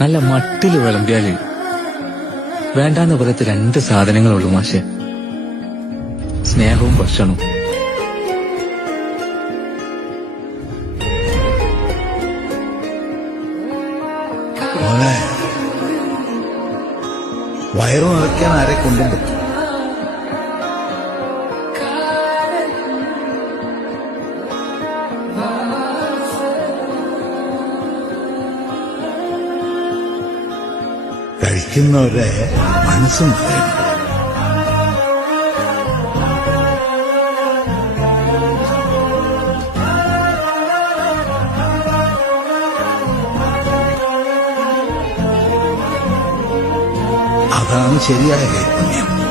നല്ല മട്ടില് വിളമ്പിയാല് വേണ്ടാന്ന് പറയത്ത് രണ്ട് സാധനങ്ങളുള്ളൂ മാഷെ, സ്നേഹവും ഭക്ഷണവും. മോനെ, വയറു നിറയ്ക്കാൻ ആരെ കൊണ്ടും പറ്റും. കഴിക്കുന്നവരെ മനസ്സും നിറയണം. അതാണ് ശരിയായ കൈപുണ്യം.